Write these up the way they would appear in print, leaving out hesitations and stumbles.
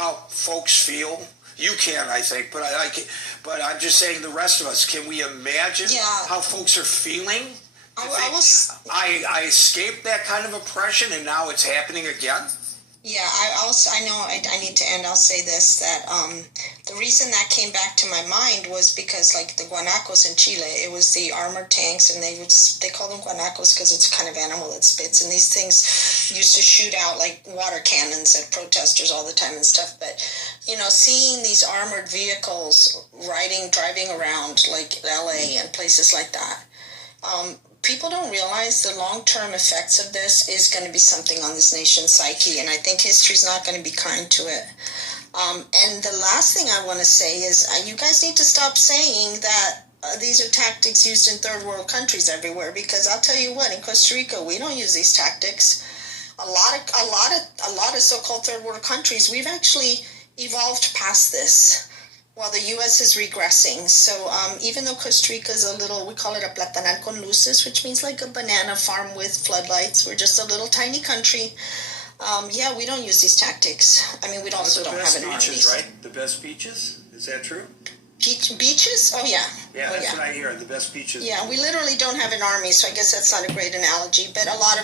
how folks feel? You can, I think, but but I'm just saying the rest of us. Can we imagine how folks are feeling? I escaped that kind of oppression, and now it's happening again. Yeah, I know I need to end. I'll say this, that the reason that came back to my mind was because, like, the guanacos in Chile, it was the armored tanks, and they call them guanacos because it's a kind of animal that spits, and these things used to shoot out like water cannons at protesters all the time and stuff. But, you know, seeing these armored vehicles driving around like LA and places like that, people don't realize the long-term effects of this is going to be something on this nation's psyche, and I think history's not going to be kind to it. And the last thing I want to say is you guys need to stop saying that these are tactics used in third world countries everywhere, because I'll tell you what, in Costa Rica, we don't use these tactics. A lot of so-called third world countries, we've actually evolved past this, while the U.S. is regressing. So even though Costa Rica is a little, we call it a platanal con luces, which means like a banana farm with floodlights. We're just a little tiny country. We don't use these tactics. I mean, we also don't have an army. The best beaches, right? The best beaches? Is that true? Beaches? Oh, yeah. Yeah, that's what I hear. The best beaches. Yeah, we literally don't have an army, so I guess that's not a great analogy. But a lot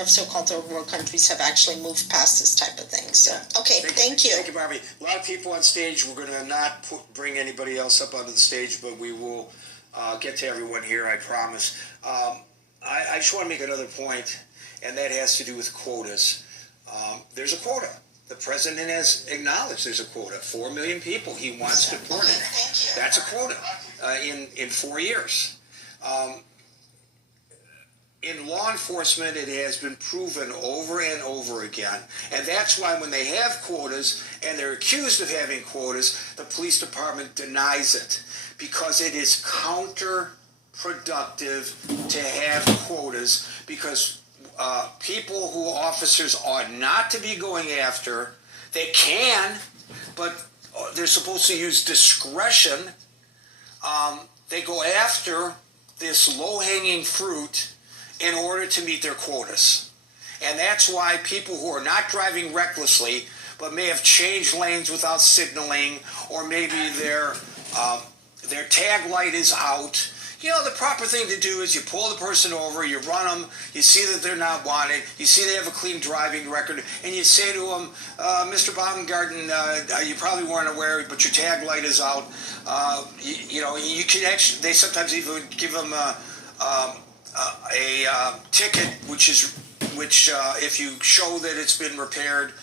of so-called third world countries have actually moved past this type of thing. So, okay, thank you. Thank you, Barbie. A lot of people on stage. We're going to not bring anybody else up onto the stage, but we will get to everyone here, I promise. I just want to make another point, and that has to do with quotas. There's a quota. The president has acknowledged there's a quota. 4 million people he wants deported. That's a quota in 4 years. In law enforcement, it has been proven over and over again. And that's why when they have quotas and they're accused of having quotas, the police department denies it, because it is counterproductive to have quotas, because people who officers ought not to be going after, they can, but they're supposed to use discretion. They go after this low-hanging fruit in order to meet their quotas. And that's why people who are not driving recklessly, but may have changed lanes without signaling, or maybe their tag light is out. You know, the proper thing to do is you pull the person over, you run them, you see that they're not wanted, you see they have a clean driving record, and you say to them, Mr. Baumgarten, you probably weren't aware, but your tag light is out. You can actually, they sometimes even give them a ticket, which if you show that it's been repaired,